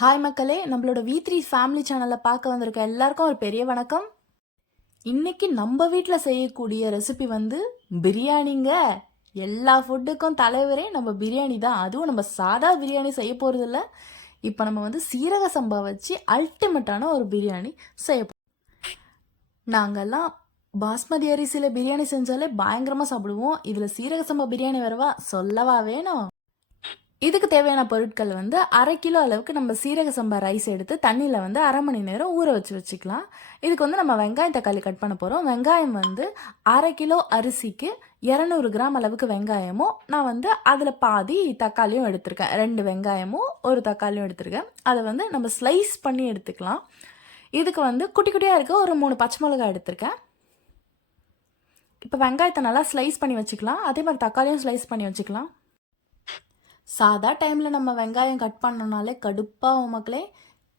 Hi மக்களே, நம்மளோட V3 family சேனலை பார்க்க வந்திருக்க எல்லாருக்கும் ஒரு பெரிய வணக்கம். இன்னைக்கு நம்ம வீட்டில் செய்யக்கூடிய ரெசிபி வந்து பிரியாணிங்க. எல்லா ஃபுட்டுக்கும் தலைவரே நம்ம பிரியாணி தான். அதுவும் நம்ம சாதா பிரியாணி செய்ய போகிறது இல்லை. இப்போ நம்ம வந்து சீரக சம்பா வச்சு அல்டிமேட்டான ஒரு பிரியாணி செய்ய போகிறோம். நாங்கள்லாம் பாஸ்மதி அரிசியில் பிரியாணி செஞ்சாலே பயங்கரமாக சாப்பிடுவோம். இதில் சீரக சம்பா பிரியாணி வரவா சொல்லவா வேணும். இதுக்கு தேவையான பொருட்கள் வந்து 1/2 கிலோ அளவுக்கு நம்ம சீரக சம்பா ரைஸ் எடுத்து தண்ணியில் வந்து 1/2 மணி நேரம் ஊற வச்சுக்கலாம். இதுக்கு வந்து நம்ம வெங்காயம் தக்காளி கட் பண்ண போகிறோம். வெங்காயம் வந்து 1/2 கிலோ அரிசிக்கு 200 கிராம் அளவுக்கு வெங்காயமும் நான் வந்து அதில் பாதி தக்காளியும் எடுத்திருக்கேன். 2 வெங்காயமும் 1 தக்காளியும் எடுத்திருக்கேன். அதை வந்து நம்ம ஸ்லைஸ் பண்ணி எடுத்துக்கலாம். இதுக்கு வந்து குட்டி குட்டியாக இருக்க ஒரு 3 பச்சை மிளகாய் எடுத்திருக்கேன். இப்போ வெங்காயத்தை நல்லா ஸ்லைஸ் பண்ணி வச்சுக்கலாம். அதே மாதிரி தக்காளியும் ஸ்லைஸ் பண்ணி வச்சுக்கலாம். சாதா டைமில் நம்ம வெங்காயம் கட் பண்ணோம்னாலே கடுப்பாகும் மக்களே.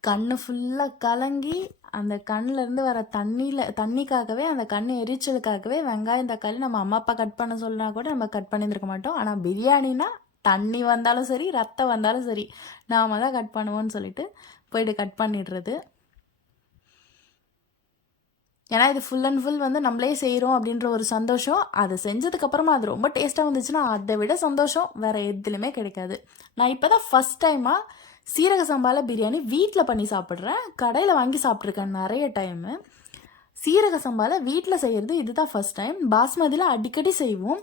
கண் ஃபுல்லாக கலங்கி அந்த கண்ணிலேருந்து வர தண்ணிக்காகவே, அந்த கண் எரிச்சலுக்காகவே வெங்காயம் தக்காளி நம்ம அம்மா அப்பா கட் பண்ண சொல்லினா கூட நம்ம கட் பண்ணியிருக்க மாட்டோம். ஆனால் பிரியாணினா தண்ணி வந்தாலும் சரி, ரத்தம் வந்தாலும் சரி, நாம தான் கட் பண்ணுவோன்னு சொல்லிட்டு போயிட்டு கட் பண்ணிடுறது. ஏன்னா இது ஃபுல் அண்ட் ஃபுல் வந்து நம்மளே செய்கிறோம் அப்படின்ற ஒரு சந்தோஷம். அது செஞ்சதுக்கப்புறமா அது ரொம்ப டேஸ்ட்டாக வந்துச்சுன்னா அதை விட சந்தோஷம் வேறு எதுலையுமே கிடைக்காது. நான் இப்போ தான் ஃபஸ்ட் டைமாக சீரக சம்பாவில் பிரியாணி வீட்டில் பண்ணி சாப்பிட்றேன். கடையில் வாங்கி சாப்பிட்ருக்கேன் நிறைய டைமு. சீரக சம்பாவில் வீட்டில் செய்கிறது இதுதான் ஃபஸ்ட் டைம். பாஸ்மதியில் அடிக்கடி செய்வோம்.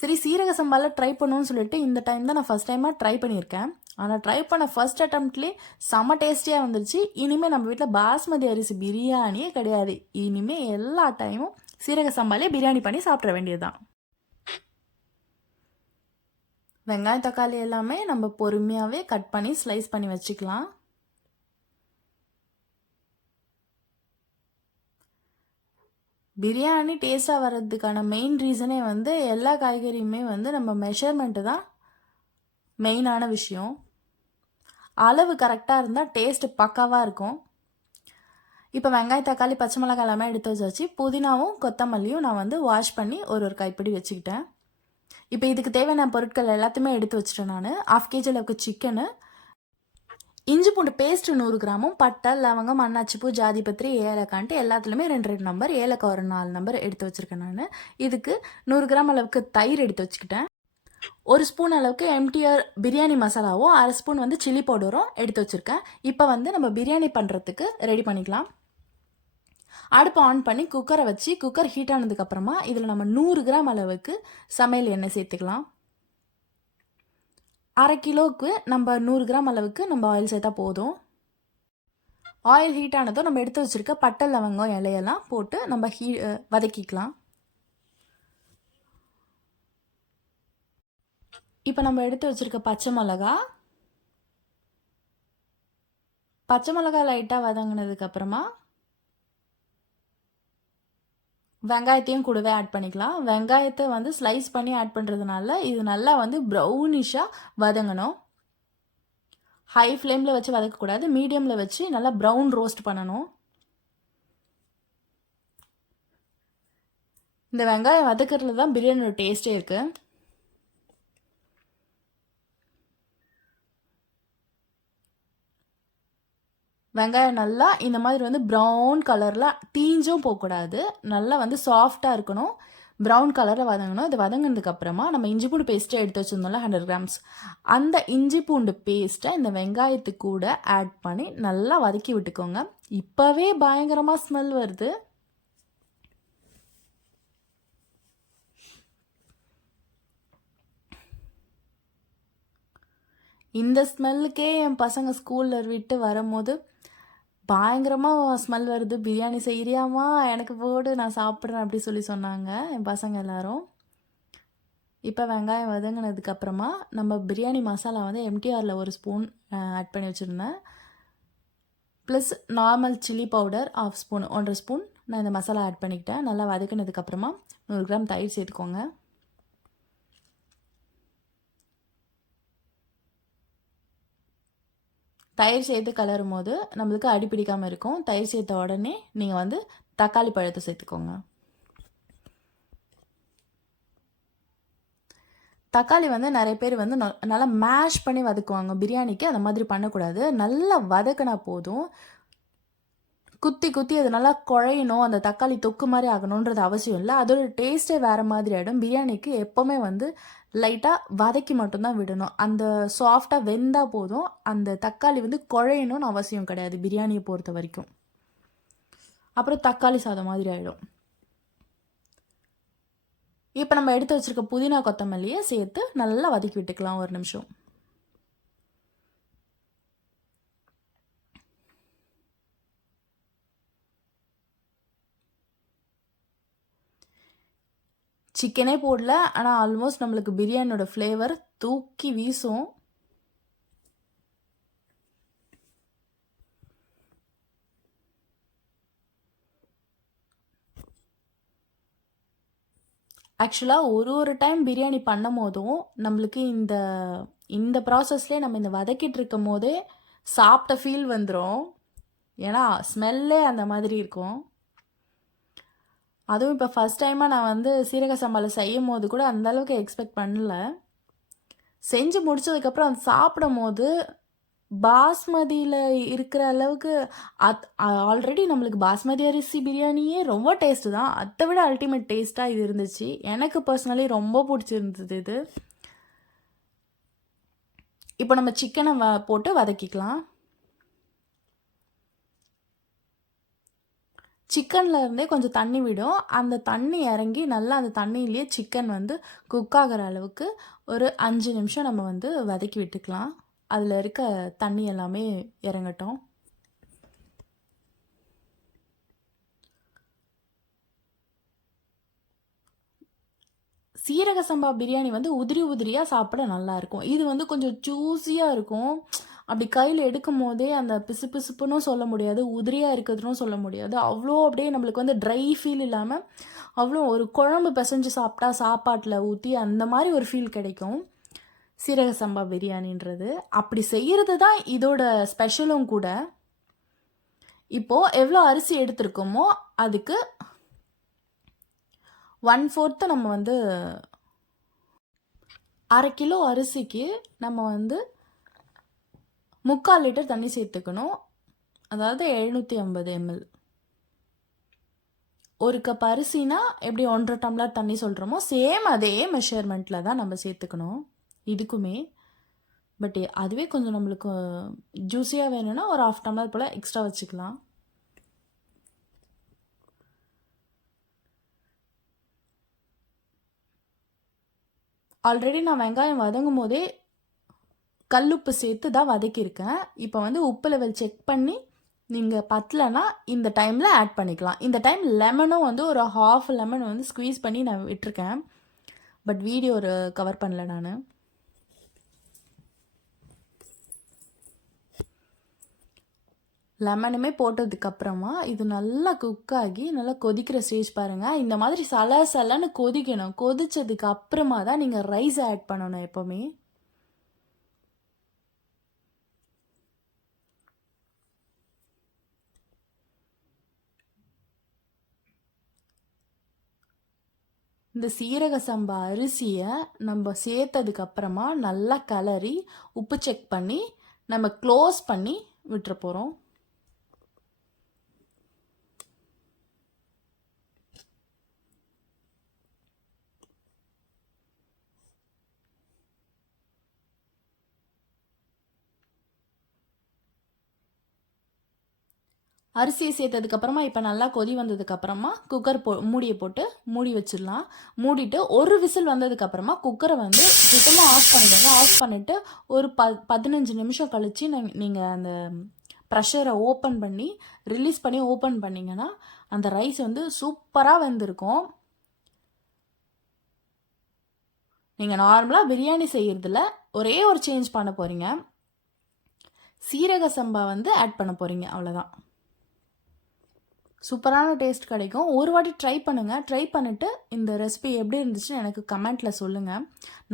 சரி, சீரக சம்பாவில் ட்ரை பண்ணுவோன்னு சொல்லிட்டு இந்த டைம் தான் நான் ஃபஸ்ட் டைமாக ட்ரை பண்ணியிருக்கேன். ஆனால் ட்ரை பண்ண ஃபர்ஸ்ட் அட்டம்ப்ட்லேயே செம்ம டேஸ்டியாக வந்துருச்சு. இனிமேல் நம்ம வீட்டில் பாஸ்மதி அரிசி பிரியாணியே கிடையாது. இனிமேல் எல்லா டைமும் சீரக சம்பாலே பிரியாணி பண்ணி சாப்பிட வேண்டியது தான். வெங்காயம் தக்காளி எல்லாமே நம்ம பொறுமையாகவே கட் பண்ணி ஸ்லைஸ் பண்ணி வச்சுக்கலாம். பிரியாணி டேஸ்ட்டாக வர்றதுக்கான மெயின் ரீசனே வந்து எல்லா காய்கறியுமே வந்து நம்ம மெஷர்மெண்ட்டு தான் மெயினான விஷயம். அளவு கரெக்டாக இருந்தால் டேஸ்ட்டு பக்காவாக இருக்கும். இப்போ வெங்காயம் தக்காளி பச்சை மிளகாய் எல்லாமே எடுத்து வச்சாச்சு. புதினாவும் கொத்தமல்லியும் நான் வந்து வாஷ் பண்ணி ஒரு கைப்பிடி வச்சுக்கிட்டேன். இப்போ இதுக்கு தேவையான பொருட்கள் எல்லாத்தையுமே எடுத்து வச்சுட்டேன். நான் 1/2 kg அளவுக்கு சிக்கனு, இஞ்சி பூண்டு பேஸ்ட் 100 கிராமும், பட்டை லவங்கம் அன்னாச்சிப்பூ ஜாதிபத்திரி ஏலக்கான்ட்டு எல்லாத்துலேயுமே 2 நம்பர், ஏலக்காய் ஒரு 4 நம்பர் எடுத்து வச்சுருக்கேன். நான் இதுக்கு 100 கிராம் அளவுக்கு தயிர் எடுத்து வச்சுக்கிட்டேன். 1 ஸ்பூன் அளவுக்கு எம்டிஆர் பிரியாணி மசாலாவும் 1/2 ஸ்பூன் வந்து சில்லி பவுடரும் எடுத்து வச்சுருக்கேன். இப்போ வந்து நம்ம பிரியாணி பண்ணுறதுக்கு ரெடி பண்ணிக்கலாம். அடுப்பை ஆன் பண்ணி குக்கரை வச்சு குக்கர் ஹீட் ஆனதுக்கப்புறமா இதில் நம்ம 100 கிராம் அளவுக்கு சமையல் எண்ணெய் சேர்த்துக்கலாம். 1/2 கிலோவுக்கு நம்ம 100 கிராம் அளவுக்கு நம்ம ஆயில் சேர்த்தா போதும். ஆயில் ஹீட் ஆனதும் நம்ம எடுத்து வச்சுருக்க பட்டை லவங்கம் இலையெல்லாம் போட்டு நம்ம வதக்கிக்கலாம். இப்போ நம்ம எடுத்து வச்சுருக்க பச்சை மிளகா லைட்டாக வதங்கினதுக்கப்புறமா வெங்காயத்தையும் கூடவே ஆட் பண்ணிக்கலாம். வெங்காயத்தை வந்து ஸ்லைஸ் பண்ணி ஆட் பண்ணுறதுனால இது நல்லா வந்து ப்ரௌனிஷாக வதங்கணும். ஹை ஃப்ளேமில் வச்சு வதக்கக்கூடாது, மீடியமில் வச்சு நல்லா ப்ரௌன் ரோஸ்ட் பண்ணணும். இந்த வெங்காயம் வதக்கிறதுல தான் பிரியாணியோட டேஸ்ட்டே இருக்குது. வெங்காயம் நல்லா இந்த மாதிரி வந்து ப்ரௌன் கலரில் தீஞ்சும் போகக்கூடாது, நல்லா வந்து சாஃப்டாக இருக்கணும், ப்ரௌன் கலரில் வதங்கணும். இது வதங்கினதுக்கப்புறமா நம்ம இஞ்சி பூண்டு பேஸ்ட்டை எடுத்து வச்சுருந்தோம்ல 100 கிராம்ஸ், அந்த இஞ்சி பூண்டு பேஸ்ட்டை இந்த வெங்காயத்துக்கு கூட ஆட் பண்ணி நல்லா வதக்கி விட்டுக்கோங்க. இப்போவே பயங்கரமாக ஸ்மெல் வருது. இந்த ஸ்மெல்லுக்கே என் பசங்க ஸ்கூலில் விட்டு வரும்போது பயங்கரமாக ஸ்மெல் வருது. பிரியாணி செய்கிறியாமா, எனக்கு போடு, நான் சாப்பிட்றேன் அப்படி சொன்னாங்க என் பசங்க எல்லாரும். இப்போ வெங்காயம் வதங்கினதுக்கப்புறமா நம்ம பிரியாணி மசாலா வந்து எம்டிஆரில் 1 ஸ்பூன் ஆட் பண்ணி வச்சுருந்தேன். Plus normal chilli powder 1/2 spoon, 1.5 spoon நான் இந்த மசாலா ஆட் பண்ணிக்கிட்டேன். நல்லா வதக்கினதுக்கப்புறமா 100 கிராம் தயிர் சேர்த்துக்கோங்க. தயிர் சேர்த்து கலரும் போது நம்மளுக்கு அடி பிடிக்காமல் இருக்கும். தயிர் சேர்த்த உடனே நீங்கள் வந்து தக்காளி பழத்தை சேர்த்துக்கோங்க. தக்காளி வந்து நிறைய பேர் வந்து நல்லா மேஷ் பண்ணி வதக்குவாங்க. பிரியாணிக்கு அந்த மாதிரி பண்ணக்கூடாது. நல்லா வதக்கினா போதும். குத்தி குத்தி அது நல்லா குழையணும், அந்த தக்காளி தொக்கு மாதிரி ஆகணுன்றது அவசியம் இல்லை. அதோட டேஸ்ட்டே வேறு மாதிரி ஆகிடும். பிரியாணிக்கு எப்போவுமே வந்து லைட்டாக வதக்கி மட்டும்தான் விடணும். அந்த சாஃப்டாக வெந்தால் போதும். அந்த தக்காளி வந்து குழையணும்னு அவசியம் கிடையாது பிரியாணியை பொறுத்த வரைக்கும். அப்புறம் தக்காளி சாதம் மாதிரி ஆகிடும். இப்போ நம்ம எடுத்து வச்சுருக்க புதினா கொத்தமல்லியை சேர்த்து நல்லா வதக்கி விட்டுக்கலாம் ஒரு நிமிஷம். சிக்கனே போடல, ஆனால் ஆல்மோஸ்ட் நம்மளுக்கு பிரியாணியோட ஃப்ளேவர் தூக்கி வீசும். ஆக்சுவலாக ஒரு டைம் பிரியாணி பண்ணும் போதும் நம்மளுக்கு இந்த ப்ராசஸ்லேயே நம்ம இந்த வதக்கிட்டு இருக்கும் போதே சாப்பிட்ட ஃபீல் வந்துடும். ஏன்னா ஸ்மெல்லே அந்த மாதிரி இருக்கும். அதுவும் இப்போ ஃபஸ்ட் டைமாக நான் வந்து சீரக சம்பாவில் செய்யும் போது கூட அந்தளவுக்கு எக்ஸ்பெக்ட் பண்ணல. செஞ்சு முடிச்சதுக்கப்புறம் அது சாப்பிடும் போது பாஸ்மதியில் இருக்கிற அளவுக்கு ஆல்ரெடி நம்மளுக்கு பாஸ்மதி அரிசி பிரியாணியே ரொம்ப டேஸ்ட்டு தான். அதை விட அல்டிமேட் டேஸ்ட்டாக இது இருந்துச்சு. எனக்கு பர்சனலி ரொம்ப பிடிச்சிருந்தது இது. இப்போ நம்ம சிக்கனை போட்டு வதக்கிக்கலாம். சிக்கனில் இருந்தே கொஞ்சம் தண்ணி விடும். அந்த தண்ணி இறங்கி நல்லா அந்த தண்ணியிலேயே சிக்கன் வந்து குக் ஆகிற அளவுக்கு ஒரு 5 நிமிஷம் நம்ம வந்து வதக்கி விட்டுக்கலாம். அதில் இருக்க தண்ணி எல்லாமே இறங்கட்டும். சீரக சம்பா பிரியாணி வந்து உதிரியாக சாப்பிட நல்லாயிருக்கும். இது வந்து கொஞ்சம் ஜூஸியாக இருக்கும். அப்படி கையில் எடுக்கும் போதே அந்த பிசு பிசுப்புன்னு சொல்ல முடியாது, உதிரியாக இருக்கிறதுனும் சொல்ல முடியாது. அவ்வளோ அப்படியே நம்மளுக்கு வந்து ட்ரை ஃபீல் இல்லாமல் அவ்வளோ ஒரு குழம்பு பிசைஞ்சு சாப்பிட்டா சாப்பாட்டில் ஊற்றி அந்த மாதிரி ஒரு ஃபீல் கிடைக்கும் சீரக சம்பா பிரியாணின்றது. அப்படி செய்கிறது தான் இதோட ஸ்பெஷலும் கூட. இப்போது எவ்வளோ அரிசி எடுத்திருக்கோமோ அதுக்கு 1/4 நம்ம வந்து 1/2 கிலோ அரிசிக்கு நம்ம வந்து 3/4 லிட்டர் தண்ணி சேர்த்துக்கணும். அதாவது 750 ml. 1 கப் அரிசினா எப்படி 1.5 டம்ளர் தண்ணி சொல்கிறோமோ சேம் அதே மெஷர்மெண்ட்டில் தான் நம்ம சேர்த்துக்கணும் இதுக்குமே. பட் அதுவே கொஞ்சம் நம்மளுக்கு ஜூஸியாக வேணும்னா ஒரு 1/2 டம்ளர் போல் எக்ஸ்ட்ரா வச்சுக்கலாம். ஆல்ரெடி நான் வெங்காயம் வதங்கும் போதே கல்லுப்பு சேர்த்து தான் வதக்கியிருக்கேன். இப்போ வந்து உப்பு லெவல் செக் பண்ணி நீங்கள் பத்தலைன்னா இந்த டைமில் ஆட் பண்ணிக்கலாம். இந்த டைம் லெமனும் வந்து ஒரு 1/2 லெமன் வந்து ஸ்குவீஸ் பண்ணி நான் விட்டுருக்கேன். பட் வீடியோ கவர் பண்ணல நான். லெமனுமே போட்டதுக்கப்புறமா இது நல்லா குக் ஆகி நல்லா கொதிக்கிற ஸ்டேஜ் பாருங்கள். இந்த மாதிரி சலன்னு கொதிக்கணும். கொதிச்சதுக்கு அப்புறமா தான் நீங்கள் ரைஸ் ஆட் பண்ணணும் எப்போவுமே. இந்த சீரக சம்பா அரிசியை நம்ம சேர்த்ததுக்கு அப்புறமா நல்லா கலரி உப்பு செக் பண்ணி நம்ம க்ளோஸ் பண்ணி விட்டுற போகிறோம். அரிசியை சேர்த்ததுக்கப்புறமா இப்போ நல்லா கொதி வந்ததுக்கப்புறமா குக்கர் மூடியை போட்டு மூடி வச்சிடலாம். மூடிட்டு ஒரு விசில் வந்ததுக்கப்புறமா குக்கரை வந்து சுத்தமாக ஆஃப் பண்ணிடுங்க. ஆஃப் பண்ணிவிட்டு ஒரு 15 நிமிஷம் கழித்து நீங்கள் அந்த ப்ரெஷரை ஓப்பன் பண்ணி ரிலீஸ் பண்ணி ஓப்பன் பண்ணிங்கன்னா அந்த ரைஸ் வந்து சூப்பராக வெந்திருக்கும். நீங்கள் நார்மலாக பிரியாணி செய்கிறதுல ஒரே ஒரு சேஞ்ச் பண்ண போகிறீங்க. சீரக சம்பா வந்து ஆட் பண்ண போகிறீங்க, அவ்வளோதான். சூப்பரான டேஸ்ட் கிடைக்கும். ஒரு வாட்டி ட்ரை பண்ணுங்கள். ட்ரை பண்ணிவிட்டு இந்த ரெசிபி எப்படி இருந்துச்சுன்னு எனக்கு கமெண்ட்டில் சொல்லுங்கள்.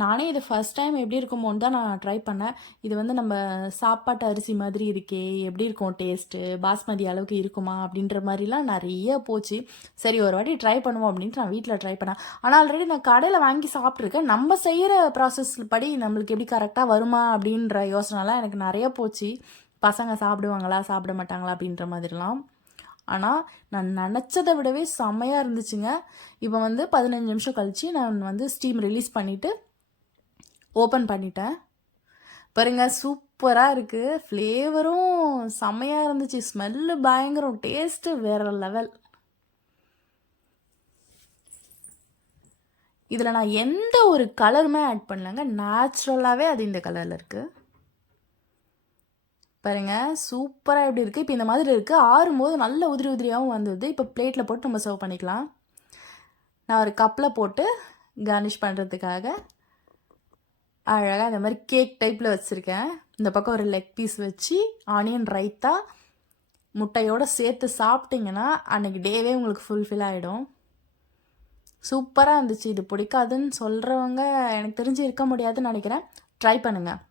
நானே இது ஃபஸ்ட் டைம் எப்படி இருக்குமோன்னு தான் நான் ட்ரை பண்ணேன். இது வந்து நம்ம சாப்பாட்டு அரிசி மாதிரி இருக்கே, எப்படி இருக்கும் டேஸ்ட்டு, பாஸ்மதி அளவுக்கு இருக்குமா அப்படின்ற மாதிரிலாம் நிறைய போச்சு. சரி ஒரு வாட்டி ட்ரை பண்ணுவோம் அப்படின்ட்டு நான் வீட்டில் ட்ரை பண்ணேன். ஆனால் ஆல்ரெடி நான் கடையில் வாங்கி சாப்பிட்ருக்கேன். நம்ம செய்கிற ப்ராசஸ் படி நம்மளுக்கு எப்படி கரெக்டாக வருமா அப்படின்ற யோசனைலாம் எனக்கு நிறைய போச்சு. பசங்க சாப்பிடுவாங்களா சாப்பிட மாட்டாங்களா அப்படின்ற மாதிரிலாம். ஆனால் நான் நினச்சதை விடவே செம்மையாக இருந்துச்சுங்க. இப்போ வந்து 15 நிமிஷம் கழித்து நான் வந்து ஸ்டீம் ரிலீஸ் பண்ணிவிட்டு ஓப்பன் பண்ணிட்டேன். பாருங்க சூப்பராக இருக்குது. ஃப்ளேவரும் செம்மையாக இருந்துச்சு. ஸ்மெல்லு பயங்கரம். டேஸ்ட்டு வேறு லெவல். இதில் நான் எந்த ஒரு கலருமே ஆட் பண்ணலங்க. நேச்சுரலாகவே அது இந்த கலரில் இருக்குது. பாருங்க சூப்பராக எப்படி இருக்குது. இப்போ இந்த மாதிரி இருக்குது. ஆறும்போது நல்ல உதிரி உதிரியாகவும் வந்தது. இப்போ பிளேட்டில் போட்டு நம்ம சர்வ் பண்ணிக்கலாம். நான் ஒரு கப்பில் போட்டு கார்னிஷ் பண்ணுறதுக்காக அழகாக இந்த மாதிரி கேக் டைப்பில் வச்சுருக்கேன். இந்த பக்கம் ஒரு லெக் பீஸ் வச்சு ஆனியன் ரைத்தா முட்டையோடு சேர்த்து சாப்பிட்டிங்கன்னா அன்றைக்கி டேவே உங்களுக்கு ஃபுல்ஃபில் ஆகிடும். சூப்பராக இருந்துச்சு. இது பிடிக்காதுன்னு சொல்கிறவங்க எனக்கு தெரிஞ்சு இருக்க முடியாதுன்னு நினைக்கிறேன். ட்ரை பண்ணுங்கள்.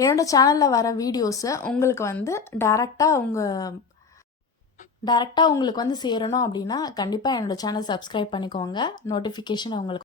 என்னோடய சேனலில் வர வீடியோஸு உங்களுக்கு வந்து டேரெக்டாக உங்களுக்கு வந்து சேரணும் அப்படின்னா கண்டிப்பாக என்னோடய சேனல் சப்ஸ்கிரைப் பண்ணிக்கோங்க. நோட்டிஃபிகேஷன் உங்களுக்கு